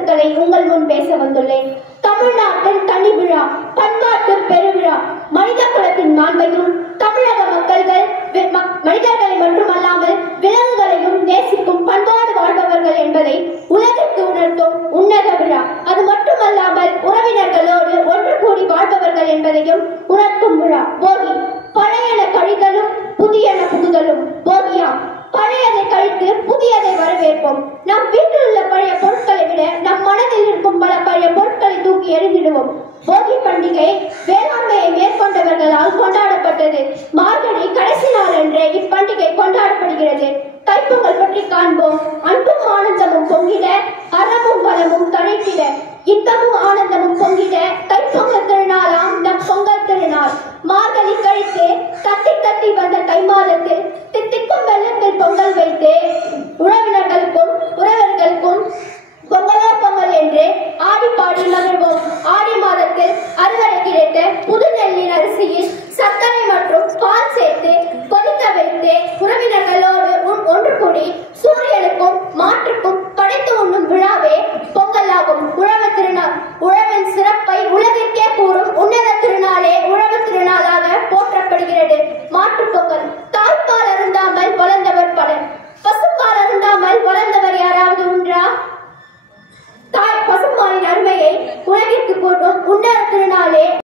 கருத்துக்களை உங்கள் முன் பேச வந்துள்ளேன். தமிழ்நாட்டின் தனி விழா, பண்பாட்டு பெருவிழா, மனித குலத்தின் மாண்பையும் தமிழக மனிதர்களை மட்டுமல்லாமல் விலங்குகளையும் நேசிக்கும் பண்பாடு வாழ்பவர்கள் என்பதை உலகிற்கு உணர்த்தும் உன்னத விழா. அது மட்டுமல்லாமல் உறவினர்களோடு ஒன்று கூடி வாழ்பவர்கள் என்பதையும் உணர்த்தும் விழா போகி. பழையன கழிதலும் புதியன புகுதலும் போகியாம். பழையதை கழித்து புதியதை வரவேற்போம்.